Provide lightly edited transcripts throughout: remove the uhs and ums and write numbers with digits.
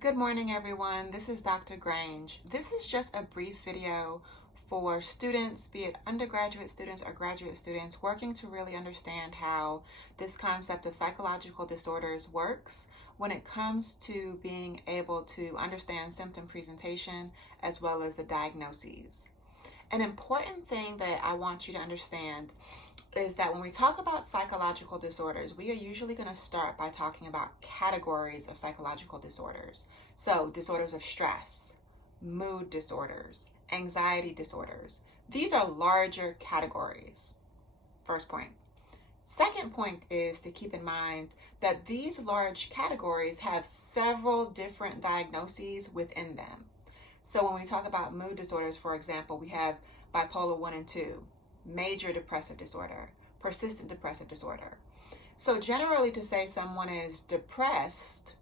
Good morning, everyone. This is Dr. Grange. This is just a brief video for students, be it undergraduate students or graduate students, working to really understand how this concept of psychological disorders works when it comes to being able to understand symptom presentation as well as the diagnoses. An important thing that I want you to understand is that when we talk about psychological disorders, we are usually going to start by talking about categories of psychological disorders. So, disorders of stress, mood disorders, anxiety disorders. These are larger categories. First point. Second point is to keep in mind that these large categories have several different diagnoses within them. So when we talk about mood disorders, for example, we have bipolar 1 and 2, major depressive disorder, persistent depressive disorder. So generally, to say someone is depressed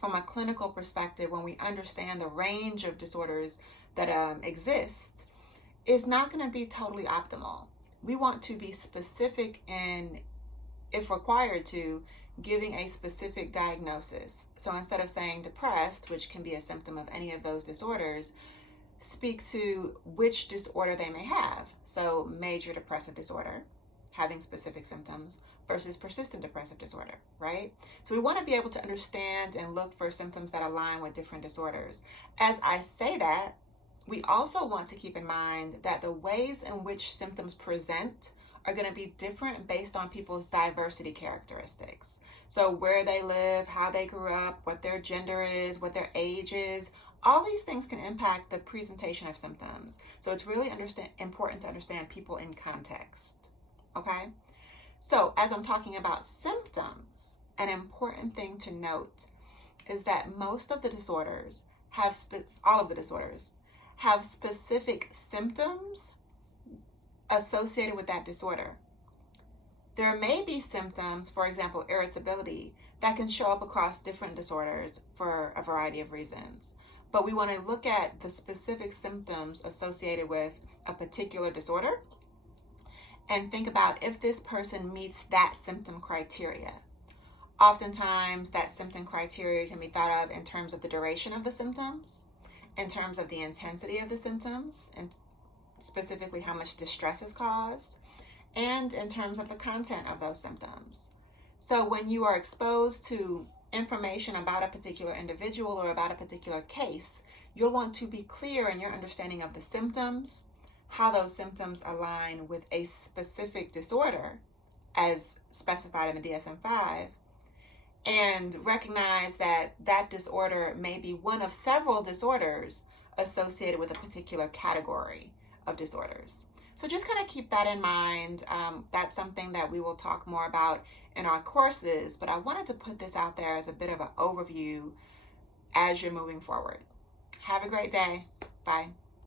from a clinical perspective, when we understand the range of disorders that exist, is not going to be totally optimal. We want to be specific in, if required to, giving a specific diagnosis. So instead of saying depressed, which can be a symptom of any of those disorders, speak to which disorder they may have. So major depressive disorder, having specific symptoms, versus persistent depressive disorder, right? So we want to be able to understand and look for symptoms that align with different disorders. As I say that, we also want to keep in mind that the ways in which symptoms present are going to be different based on people's diversity characteristics. So where they live, how they grew up, what their gender is, what their age is, all these things can impact the presentation of symptoms. So it's really important to understand people in context, okay? So as I'm talking about symptoms, an important thing to note is that most of the disorders all of the disorders have specific symptoms associated with that disorder. There may be symptoms, for example, irritability, that can show up across different disorders for a variety of reasons. But we want to look at the specific symptoms associated with a particular disorder and think about if this person meets that symptom criteria. Oftentimes, that symptom criteria can be thought of in terms of the duration of the symptoms, in terms of the intensity of the symptoms, and specifically how much distress is caused, and in terms of the content of those symptoms. So when you are exposed to information about a particular individual or about a particular case, you'll want to be clear in your understanding of the symptoms, how those symptoms align with a specific disorder as specified in the DSM-5, and recognize that that disorder may be one of several disorders associated with a particular category of disorders. So just kind of keep that in mind. That's something that we will talk more about in our courses, but I wanted to put this out there as a bit of an overview as you're moving forward. Have a great day. Bye.